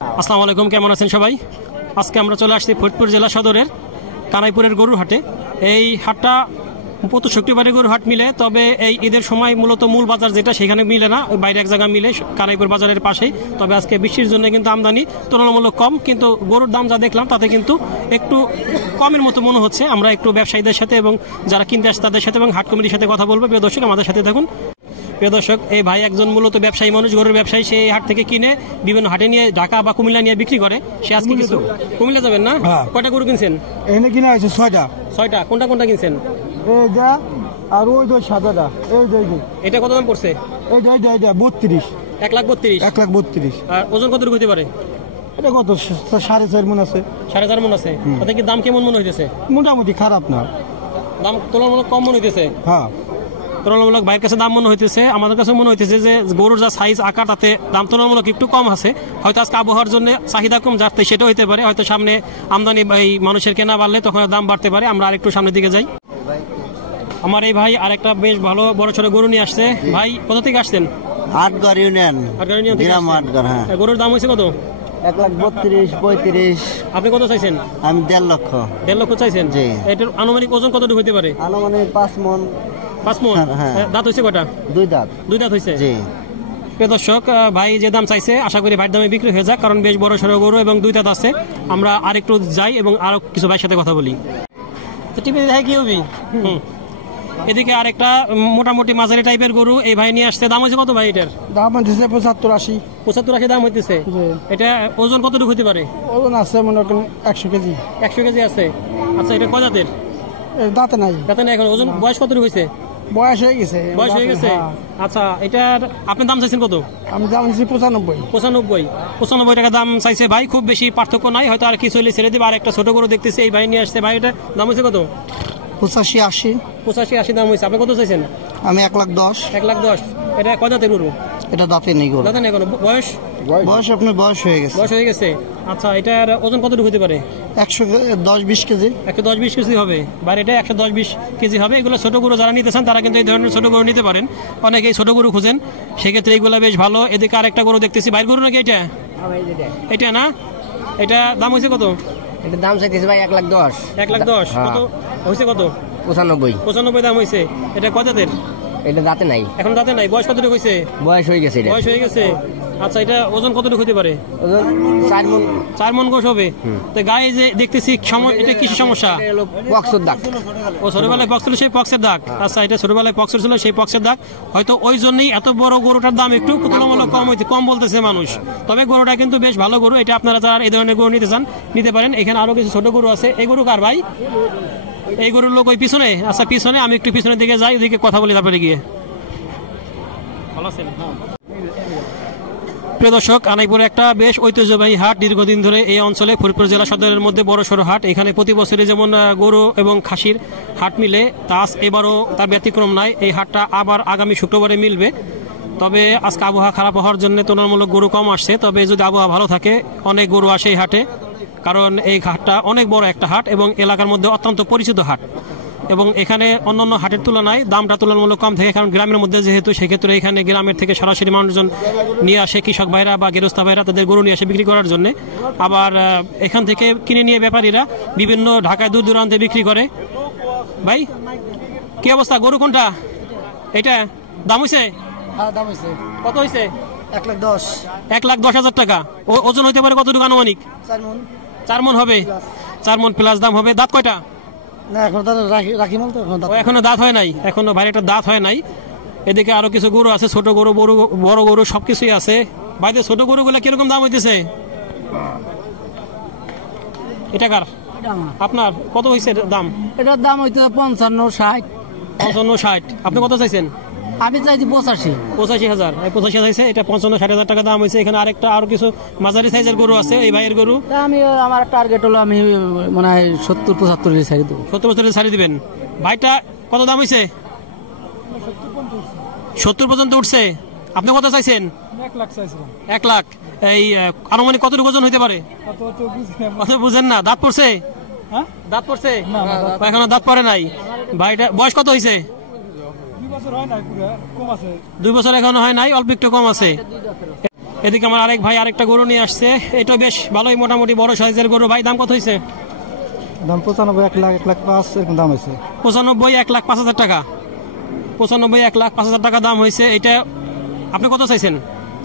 আসসালামু আলাইকুম, কেমন আছেন সবাই? আজকে আমরা চলে আসছি ফরিদপুর জেলা সদরের কানাইপুরের গরুর হাটে। এই হাটটা প্রতি শুক্রবারে গরুর হাট মিলে, তবে এই ঈদের সময় মূলত মূল বাজার যেটা সেখানে মিলে না, ওই বাইরে এক জায়গায় মিলে কানাইপুর বাজারের পাশেই। তবে আজকে বৃষ্টির জন্য কিন্তু আমদানি তুলনামূলক কম, কিন্তু গরুর দাম যা দেখলাম তাতে কিন্তু একটু কমের মতো মনে হচ্ছে। আমরা একটু ব্যবসায়ীদের সাথে এবং যারা কিনতে আসছে তাদের সাথে এবং হাট কমিটির সাথে কথা বলবো। প্রিয় দর্শক, আমাদের সাথে থাকুন। প্রিয় দর্শক, এই ভাই একজন মূলত ব্যবসায়ী মানুষ, গরুর ব্যবসায়ী। সেই হাট থেকে কিনে বিভিন্ন হাটে নিয়ে ঢাকা বা কুমিল্লা নিয়ে বিক্রি করে। সে আজকে কিছু কুমিল্লা যাবেন না? কয়টা গরু কিনছেন? এনে কিনা আছে ছয়টা। কোনটা কোনটা কিনছেন? এইটা আর ওই যে সাদাটা, এই এটা কত দাম পড়ছে? এইটা 32। 1,32,000। 1,32,000। আর ওজন কত হতে পারে? এটা কত 4.5 মণ আছে। 4.5 মণ আছে। তাতে কি দাম কেমন মনে হইতেছে? মোটামুটি খারাপ না, দাম তুলনামূলক কম মনে হইতেছে। হ্যাঁ, তুলনামূলক ভাইয়ের কাছে দাম মনে হইতেছে। আমাদের কাছে মনে হইতেছে যে গরুর যা সাইজ আকার তাতে দাম তুলনামূলক একটু কম আছে। হয়তো আজকে আবহাওয়ার জন্য চাহিদা কম, যাতে সেটা হইতে পারে। হয়তো সামনে আমদানি এই মানুষের কেনা বাড়লে তখন দাম বাড়তে পারে। আমরা আরেকটু সামনের দিকে যাই। আমার এই ভাই আরেকটা বেশ ভালো বড় ছোট গরু নিয়ে আসছে। ভাই কোথা থেকে আসছেন? আটগড় ইউনিয়ন, গ্রাম আটগড়। হ্যাঁ, গরুর দাম হয়েছে কত? 1,32,000, 35। আপনি কত চাইছেন? আমি 1.5 লক্ষ। 1.5 লক্ষ চাইছেন? জি। এটার আনুমানিক ওজন কতটুকু হতে পারে? আনুমানিক 5 মণ। 5 মণ? হ্যাঁ। দাঁত হয়েছে কটা? 2 দাঁত। 2 দাঁত হয়েছে। জি। প্রিয় দর্শক, ভাই যে দাম চাইছে আশা করি ভাইয়ের দামে বিক্রি হয়ে যাক, কারণ বেশ বড় সড়ো গরু এবং 2 দাঁত আছে। আমরা আরেকটু যাই এবং আরো কিছু ভাইয়ের সাথে কথা বলি। তো টিভি দেখে কি হবি? এদিকে আরেকটা মোটামুটি মাঝারি টাইপের গরু এই ভাই নিয়ে আসছে। দাম হয়েছে কত ভাই এটার? দাম হচ্ছে 75-80। 75-80 দাম হইতেছে। এটা ওজন কতটুকু হতে পারে? ওজন আছে মনে করেন 100 কেজি। 100 কেজি আছে। আচ্ছা, এটা কয় দাঁতের? দাঁতে নাই। দাঁতে নাই এখন। ওজন বয়স কতটুকু হয়েছে? বয়স হয়ে গেছে। আচ্ছা, এটার আপনি দাম চাইছেন কত? আমি দাম দিচ্ছি 95 টাকা দাম চাইছে ভাই। খুব বেশি পার্থক্য নাই, হয়তো আর কিছু হলে ছেড়ে দিবে। আর একটা ছোট গরু দেখতেছি এই ভাই নিয়ে আসছে। ভাই এটা দাম হয়েছে কত? 85-80। 85-80 দাম হয়েছে। আপনি কত চাইছেন? আমি 1,10,000। 1,10,000। এটা কয় দাঁতের গরু? এটা দাঁতে নেই গরু। দাঁতে নেই কোনো। বয়স আপনার বয়স হয়ে গেছে। বয়স হয়ে গেছে। আচ্ছা, এটার ওজন কতটুকু হতে পারে? 110-20 কেজি। 110-20 কেজি হবে। আর এটা 110-20 কেজি হবে। এগুলো ছোট গরু যারা নিতে চান তারা কিন্তু এই ধরনের ছোট গরু নিতে পারেন। অনেকেই ছোট গরু খুঁজেন, সেক্ষেত্রে এগুলো বেশ ভালো। এদিকে আরেকটা গরু দেখতেছি। বাইরের গরু নাকি এটা? এটা না? এটা দাম হয়েছে কত? এটা দাম চাইতেছে ভাই 1,10,000। 1,10,000। কত হয়েছে? কত? 95 দাম হয়েছে। এটা কয় দাঁতের? এটা দাঁতে নাই। এখন দাঁতে নাই। বয়স কতটুকু হয়েছে? বয়স হয়ে গেছে। বয়স হয়ে গেছে। আচ্ছা, এটা ওজন কতটুকু হতে পারে? ওজন 4 মণ। 4 মণ গোশ হবে। তো গায়ে যে দেখতেছি এটা কি সমস্যা? পক্সের দাগ। ও ছোটবেলায় পক্স ছিল, সেই পক্সের দাগ। আচ্ছা, এটা ছোটবেলায় পক্স ছিল, সেই পক্সের দাগ। হয়তো ওই জন্যই এত বড় গরুটার দাম একটু তুলনামূলক কম বলতেছে মানুষ। তবে গরুটা কিন্তু বেশ ভালো গরু। এটা আপনারা যারা এই ধরনের গরু নিতে চান নিতে পারেন। এখানে আরো কিছু ছোট গরু আছে। এই গরু কার ভাই? এই গরুর লোক ওই পিছনে। আচ্ছা, পিছনে আমি একটু পিছনের দিকে যাই, ওইদিকে কথা বলি তারপরে গিয়ে। ভালো আছেন? প্রিয় দর্শক, কানাইপুরে একটা বেশ ঐতিহ্যবাহী হাট। দীর্ঘদিন ধরে এই অঞ্চলে ফরিদপুর জেলা সদরের মধ্যে বড় সড়ো হাট। এখানে প্রতি বছরে যেমন গরু এবং খাসির হাট মিলে, তা এবারও তার ব্যতিক্রম নাই। এই হাটটা আবার আগামী শুক্রবারে মিলবে। তবে আজকে আবহাওয়া খারাপ হওয়ার জন্য তুলনামূলক গরু কম আসছে। তবে যদি আবহাওয়া ভালো থাকে অনেক গরু আসে এই হাটে, কারণ এই হাটটা অনেক বড় একটা হাট এবং এলাকার মধ্যে অত্যন্ত পরিচিত হাট। এবং এখানে অন্যান্য হাটের তুলনায় দামটা তুলনামূলক কম থাকে, কারণ গ্রামের মধ্যে যেহেতু, সেক্ষেত্রে এখানে গ্রামের থেকে সরাসরি মানুষজন নিয়ে আসে, কৃষক ভাইরা বা গেরস্তা ভাইরা তাদের গরু নিয়ে আসে বিক্রি করার জন্য। আবার এখান থেকে কিনে নিয়ে ব্যাপারীরা বিভিন্ন ঢাকায় দূর দূরান্তে বিক্রি করে। ভাই কি অবস্থা? গরু কোনটা? এটা দাম হয়েছে? কত হয়েছে? 1,10,000। 1,10,000 টাকা। ওজন হইতে পারে কতটুকু আনুমানিক? 4 মণ হবে। 4 মণ প্লাস দাম হবে। দাঁত কয়টা? না, এখন রাখি মাল তো এখনো দাঁত হয় নাই। এখনো ভাই একটা দাঁত হয় নাই। এদিকে আরো কিছু গরু আছে, ছোট গরু, বড় গরু সবকিছুই আছে। ভাইদের ছোট গরুগুলো কিরকম দাম হইতেছে? এটা কার? আপনার কত হয়েছে দাম? এটার দাম হইতে 55-60। 55-60। আপনি কত চাইছেন? আমি চাইছি 85। 85,000। 85 চাইছে। এটা 55-60,000 টাকা দাম হয়েছে। এখানে আরেকটা আরো কিছু মাঝারি সাইজের গরু আছে এই ভাইয়ের গরু। আমি আমার টার্গেট হলো আমি মনে হয় 70-75 ছাড়ি দেবো। 70 ছাড়ি দিবেন। ভাইটা কত দাম হয়েছে? 70 পর্যন্ত উঠছে। আপনি কত চাইছেন? 1 লাখ চাইছিলাম। 1 লাখ। এই আনুমানিক কতটুকু ওজন হইতে পারে? কত বুঝেন না? দাঁত পড়ছে? দাঁত পড়ছে? এখনো দাঁত পড়ে নাই। ভাইটা বয়স কত হয়েছে? 2 বছর এখনো হয় নাই, অল্প একটু কম আছে। এদিকে আমার আরেক ভাই আরেকটা গরু নিয়ে আসছে, এটা বেশ ভালোই মোটামুটি বড় সাইজের গরু। ভাই দাম কত হয়েছে? দাম 95, 1 লাখ, 1,05,000 এরকম দাম হয়েছে। 95, 1,05,000 টাকা। 95, 1,05,000 টাকা দাম হয়েছে। এটা আপনি কত চাইছেন?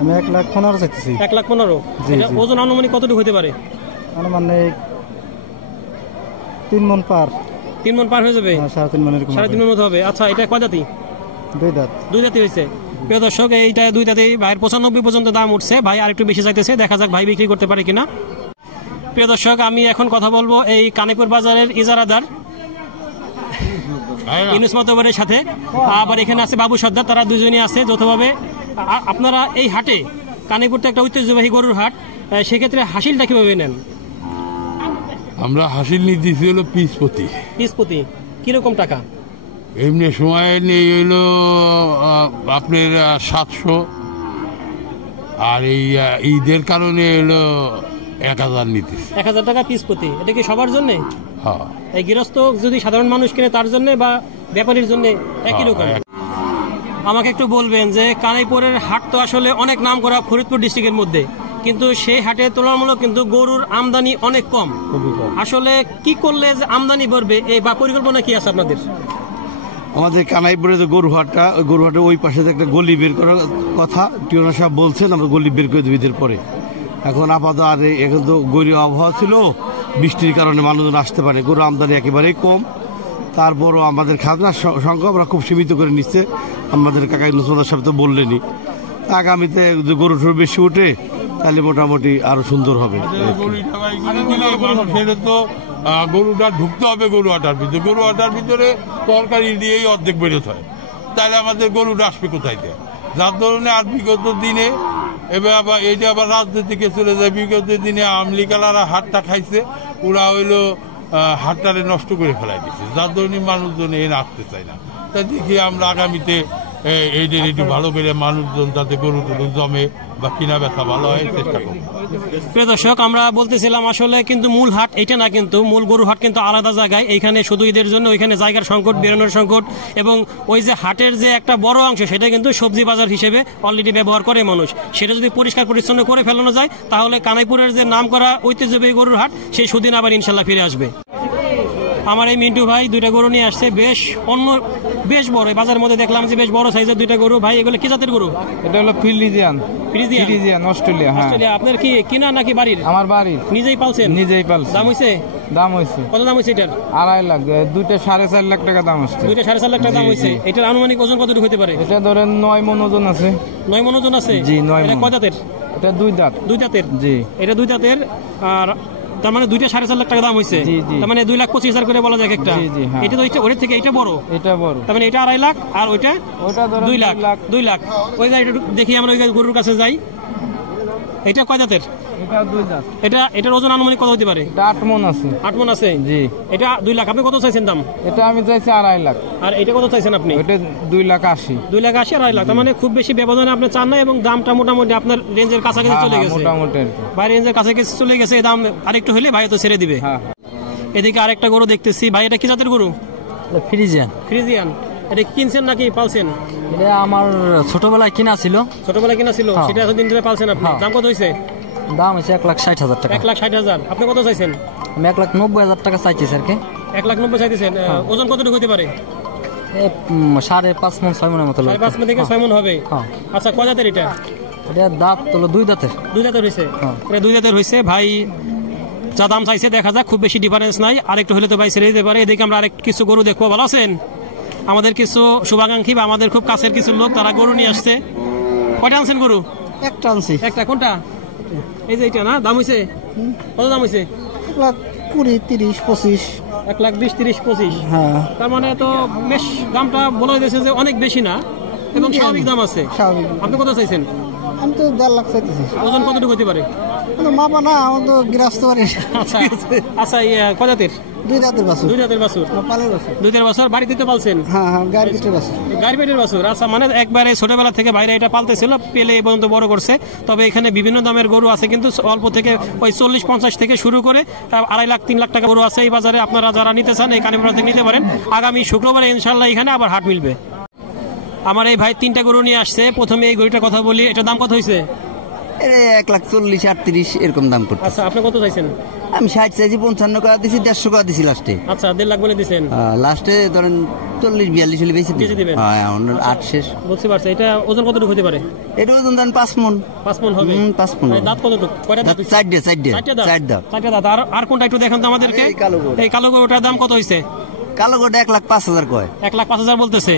আমি 1,15,000 চাইতেছি। 1,15,000। এটা ওজন আনুমানিক কতটুকু হতে পারে? মানে 3 মণ পার। 3 মণ পার হয়ে যাবে? 3.5 মণ এরকম। 3.5 মণ হবে। আচ্ছা, এটা কয় জাতি? 2 দাঁত। 2 জাতি হয়েছে। প্রিয় দর্শক, এইটা 2 জাতি। ভাইয়ের 95 পর্যন্ত দাম উঠছে, ভাই আরেকটু বেশি চাইতেছে, দেখা যাক ভাই বিক্রি করতে পারে কিনা। প্রিয় দর্শক, আমি এখন কথা বলবো এই কানিপুর বাজারের ইজারাদার ইউনুস মাতবরের সাথে। আবার এখানে আছে বাবু সর্দার, তারা দুজনই আছে যৌথভাবে। আপনারা এই হাটে, কানিপুর তো একটা ঐতিহ্যবাহী গরুর হাট, সেক্ষেত্রে হাসিলটা কিভাবে নেন? আমরা হাসিল নিতেছি হলো পিস প্রতি কিরকম টাকা? এমনি সময় নেই হইলো আপনার 700, আর এই ঈদের কারণে হলো 1,000 নিতেছি। 1,000 টাকা পিস প্রতি। এটা কি সবার জন্য? হ্যাঁ। এই গৃহস্থ যদি সাধারণ মানুষ কিনে তার জন্য, বা ব্যাপারীর জন্য একই রকম? আমাকে একটু বলবেন যে কানাইপুরের হাট তো আসলে অনেক নাম করা ফরিদপুর ডিস্ট্রিক্টের মধ্যে, কিন্তু সেই হাটে তুলনামূলক কিন্তু গরুর আমদানি অনেক কম। আসলে কি করলে যে আমদানি বাড়বে, এই বা পরিকল্পনা কি আছে আপনাদের? আমাদের কানাইপুরে যে গরু হাটটা, ওই গরু হাটের ওই পাশে একটা গলি বের করার কথা টিওনা সাহেব বলছেন, আমরা গলি বের করে দেবো ঈদের পরে। এখন আপাতত আর এখন তো গরু আবহাওয়া ছিল, বৃষ্টির কারণে মানুষজন আসতে পারে, গরু আমদানি একেবারেই কম। তারপরও আমাদের খাজনার সংখ্যা আমরা খুব সীমিত করে নিচ্ছে, আমাদের কাকা ইউনুস সাহেব তো বললেনই। আগামীতে গরু টরু বেশি উঠে তাহলে মোটামুটি আরো সুন্দর হবে। মানুষের তো গরুটা ঢুকতে হবে গরু হাটার ভিতরে, গরু হাটার ভিতরে তরকারি দিয়েই অর্ধেক বেরোতে হয়, তাহলে আমাদের গরুটা আসবে কোথায়? যার ধরনে আর বিগত দিনে এবার আবার এইটা আবার রাজনীতিকে চলে যায়। বিগত দিনে আমলিকালারা হাটটা খাইছে, ওরা হইলো হাটটারে নষ্ট করে ফেলাই দিচ্ছে, যার ধরনে মানুষজন এনে আসতে চায় না। তাই দেখি আমরা আগামীতে এইটার একটু ভালো করে মানুষজন যাতে গরু টরু জমে বা কিনা বেচা ভালো হয় চেষ্টা করব। প্রিয় দর্শক, আমরা বলতেছিলাম আসলে কিন্তু মূল হাট এটা না, কিন্তু মূল গরু হাট কিন্তু আলাদা জায়গায়। এইখানে শুধু ঈদের জন্য ওইখানে জায়গার সংকট, বেরোনোর সংকট, এবং ওই যে হাটের যে একটা বড় অংশ সেটা কিন্তু সবজি বাজার হিসেবে অলরেডি ব্যবহার করে মানুষ। সেটা যদি পরিষ্কার পরিচ্ছন্ন করে ফেলানো যায় তাহলে কানাইপুরের যে নাম করা ঐতিহ্যবাহী গরুর হাট সেই সুদিন আবার ইনশাল্লাহ ফিরে আসবে। আমার এই মিন্টু ভাই 2টা গরু নিয়ে আসছে, বেশ বড়। বাজারের মধ্যে দেখলাম যে বেশ বড় সাইজের 2টা গরু। ভাই এগুলো কি জাতের গরু? এটা হলো ফ্রিজিয়ান, অস্ট্রেলিয়া। হ্যাঁ। আপনার কি কিনা নাকি বাড়ির? আমার বাড়ির। নিজেই পালছেন? নিজেই পালছি। দাম হয়েছে? দাম হয়েছে। কত দাম হয়েছে এটার? 2.5 লাখ। 2টা 4.5 লাখ টাকা দাম হচ্ছে। 2টা 4.5 লাখ টাকা দাম হয়েছে। এটার আনুমানিক ওজন কতটুকু হতে পারে? এটা ধরেন 9 মণ ওজন আছে। 9 মণ ওজন আছে? জি, 9 এটা মণ। কয় দাঁতের? এটা 2 দাঁত। 2 দাঁতের? জি। এটা 2 দাঁতের। আর তার মানে 2টা 4.5 লাখ টাকা দাম হয়েছে। তার মানে 2,25,000 করে বলা যায় একটা। এটা তো ওইটা থেকে এটা বড়। এটা বড়। তার মানে এটা 2.5 লাখ, আর ওইটা ধরেন 2 লাখ। 2 লাখ। ওই গাড়িটা দেখি আমরা, ওই গরুর কাছে যাই। এটা কয় দাঁতের? এটা 2 দাঁত। এটার ওজন আনুমানিক কত হতে পারে? এটা 8 মণ আছে। 8 মণ আছে? জি। এটা 2 লাখ। আপনি কত চাইছেন দাম? এটা আমি চাইছি 2.5 লাখ। আর এটা কত চাইছেন আপনি? এটা 2,80,000। 2,80,000 আর 2 লাখ। তার মানে খুব বেশি ব্যবধানে আপনি চান না, এবং দামটা মোটামুটি আপনার রেঞ্জের কাছাকাছি চলে গেছে। মোটামুটি ভাই রেঞ্জের কাছাকাছি চলে গেছে, এই দাম আরেকটু হলে ভাই তো ছেড়ে দিবে। এদিকে আরেকটা গরু দেখতেছি। ভাই এটা কি জাতের গরু? ফ্রিজিয়ান। এটা কিনছেন নাকি পালছেন? এটা আমার ছোটবেলায় কিনা ছিল। ছোটবেলায় কিনা ছিল, সেটা এতদিন ধরে পালছেন আপনি। দাম কত হয়েছে? দাম হচ্ছে 1,60,000 টাকা। 1,60,000। আপনি কত চাইছেন? আমি 1,90,000 টাকা চাইছি স্যারকে। 1,90,000 চাইতেছেন। ওজন কতটুকু হতে পারে? 5.5 মণ 6 মণের মতো। 5.5 মণ থেকে 6 মণ হবে। আচ্ছা, কয় দাঁতের এটা? এটা দাঁত হলো 2 দাঁতের। 2 দাঁতের হয়েছে? এটা 2 দাঁতের হয়েছে। ভাই যা দাম চাইছে দেখা যাক, খুব বেশি ডিফারেন্স নাই, আরেকটু হলে তো ভাই ছেড়ে দিতে পারে। এদিকে আমরা আরেক কিছু গরু দেখবো। ভালো আছেন? আমাদের কিছু শুভাকাঙ্ক্ষী বা আমাদের খুব কাছের কিছু লোক, তারা গরু নিয়ে আসছে। কয়টা আনছেন গরু? একটা আনছি। একটা? কোনটা? এই যে এটা না? দাম হয়েছে কত? দাম হয়েছে 1,20,000, 30, 25। 1,20,000, 30, 25। হ্যাঁ। তার মানে তো বেশ দামটা বলা হয়েছে যে অনেক বেশি না, এবং স্বাভাবিক দাম আছে। আপনি কত চাইছেন? আমি তো 1.5 লাখ চাইতেছি। ওজন কতটুকু হতে পারে? মাপা না, আমার তো গৃহস্থ বাড়ি। আচ্ছা আচ্ছা, কয় জাতের? 2 দাঁতের বাছুর। 2 দাঁতের বাছুর? পালের বাছুর। 2 দাঁতের বাছুর বাড়িতে তো পালছেন? হ্যাঁ, গাড়ির পেটের বাছুর। গাড়ির পেটের বাছুর। আচ্ছা, মানে একবারে ছোটবেলা থেকে বাইরে এটা পালতেছিল, পেলে এই পর্যন্ত বড় করছে। তবে এখানে বিভিন্ন দামের গরু আছে, কিন্তু অল্প থেকে ওই 40-50 থেকে শুরু করে 2.5 লাখ 3 লাখ টাকা গরু আছে এই বাজারে। আপনারা যারা নিতে চান এই কানিপুর থেকে নিতে পারেন। আগামী শুক্রবারে ইনশাল্লাহ এখানে আবার হাট মিলবে। আমার এই ভাই 3টা গরু নিয়ে আসছে। প্রথমে এই গরুটার কথা বলি, এটার দাম কত হয়েছে? এর 1,40,38 এরকম দাম করতে। আচ্ছা, আপনি কত চাইছেন? আমি 60 চাইছি, 55 টাকা দিছি, 150 টাকা দিছি লাস্টে। আচ্ছা, 1.5 লাখ বলে দিছেন। লাস্টে ধরেন 40-42 হলে বেশি বেশি দিবেন। হ্যাঁ, এখন 8 শেষ। বুঝতে পারছি। এটা ওজন কতটুকু হতে পারে? এটা ওজন ধরেন 5 মণ। 5 মণ হবে। 5 মণ। দাঁত কতটুকু? কয়টা দাঁত? 4 দাঁত। 4টা দাঁত। আর কোনটা একটু দেখেন তো আমাদেরকে। এই কালো গরুটার দাম কত হইছে? কালো গোটা 1,05,000 কয়। 1,05,000 বলতেছে।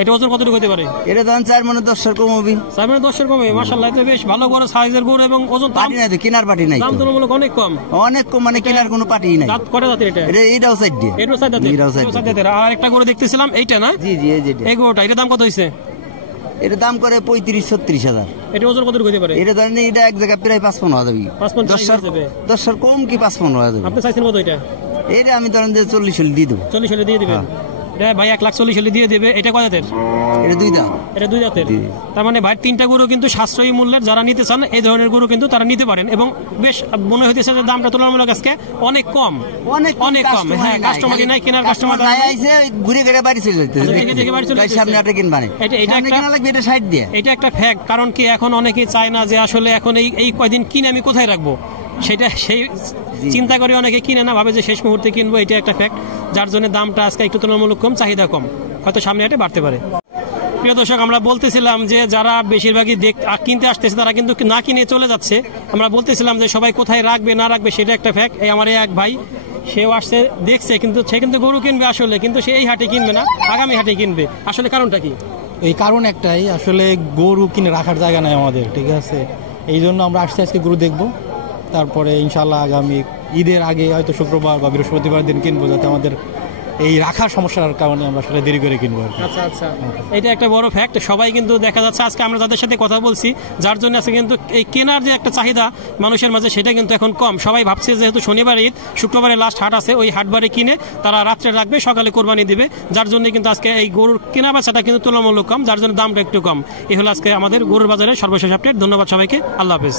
এটা ওজন কতটুকু হতে পারে? এটা ধরেন 4 মণে 10 কম হবে। 4 মণে 10 কমে। মাশাআল্লাহ, এটা বেশ ভালো বড় সাইজের গরু এবং ওজন পাটি নাই তো, কেনার পাটি নাই। দাম তুলনামূলক অনেক কম। অনেক কম, মানে কেনার কোনো পাটি নাই। দাঁত কয়টা দাঁতের এটা? এটাও 4 দিয়ে। এটাও 4 দাঁতের। এটাও 4 দাঁতের। আর একটা গরু দেখতেছিলাম, এইটা না? জি জি, এই যেটা। এই গরুটা, এটার দাম কত হইছে? এটা দাম করে 35-36,000। এটা ওজন কতটুকু হতে পারে? এটা ধরেন এটা এক জায়গায় প্রায় 5 মণ হয়ে যাবে। 5 মণ 10 কম কি 5 মণ হয়ে যাবে। আপনি চাইছেন কত এটা? এটা আমি ধরেন যে 40 হলে দিয়ে দেবো। 40 হলে দিয়ে দিবেন। এটা ভাই 1,40,000 হলে দিয়ে দেবে। এটা কয় দাঁতের? এটা 2 দাঁত। এটা 2 দাঁতের। তার মানে ভাই 3টা গরু কিন্তু সাশ্রয়ী মূল্যের, যারা নিতে চান এই ধরনের গরু কিন্তু তারা নিতে পারেন এবং বেশ মনে হইতেছে যে দামটা তুলনামূলক আজকে অনেক কম। অনেক কম। হ্যাঁ, কাস্টমারই নাই, কেনার কাস্টমার আইছে ঘুরে ঘুরে বাড়ি চলে যাইতেছে। থেকে বাড়ি চলে যাইতেছে। সামনে আটে কিনবা না। এটা সামনে একটা কিনা লাগবে, এটা 60 দিয়ে। এটা একটা ফ্যাক্ট। কারণ কি, এখন অনেকেই চায় না যে আসলে এখন এই কয়দিন কিনে আমি কোথায় রাখবো, সেটা সেই চিন্তা করে অনেকে কিনে না, ভাবে যে শেষ মুহূর্তে কিনবো। এটা একটা ফ্যাক্ট, যার জন্য দামটা আজকে একটু তুলনামূলক কম, চাহিদা কম, হয়তো সামনে হাটে বাড়তে পারে। প্রিয় দর্শক, আমরা বলতেছিলাম যে যারা বেশিরভাগই কিনতে আসতেছে তারা কিন্তু না কিনে চলে যাচ্ছে। আমরা বলতেছিলাম যে সবাই কোথায় রাখবে না রাখবে, সেটা একটা ফ্যাক্ট। এই আমার এক ভাই, সেও আসছে, দেখছে, কিন্তু সে কিন্তু গরু কিনবে আসলে, কিন্তু সে এই হাটে কিনবে না, আগামী হাটে কিনবে। আসলে কারণটা কি? এই কারণ একটাই, আসলে গরু কিনে রাখার জায়গা নাই আমাদের, ঠিক আছে। এই জন্য আমরা আসছি, আজকে গরু দেখবো, তারপরে ইনশাল্লাহ আগামী ঈদের আগে হয়তো শুক্রবার বা বৃহস্পতিবার দিন কিনবো, যাতে আমাদের এই রাখার সমস্যার কারণে আমরা আসলে দেরি করে কিনবো। আচ্ছা আচ্ছা, এটা একটা বড় ফ্যাক্ট। সবাই কিন্তু দেখা যাচ্ছে আজকে আমরা যাদের সাথে কথা বলছি, যার জন্য আছে কিন্তু এই কেনার যে একটা চাহিদা মানুষের মাঝে, সেটা কিন্তু এখন কম। সবাই ভাবছে যেহেতু শনিবার ঈদ, শুক্রবারে লাস্ট হাট আছে, ওই হাটবারে কিনে তারা রাত্রে রাখবে, সকালে কোরবানি দিবে, যার জন্য কিন্তু আজকে এই গরুর কেনা বেচাটা কিন্তু তুলনামূলক কম, যার জন্য দামটা একটু কম। এই হলো আজকে আমাদের গরুর বাজারে সর্বশেষ আপডেট। ধন্যবাদ সবাইকে, আল্লাহ হাফেজ।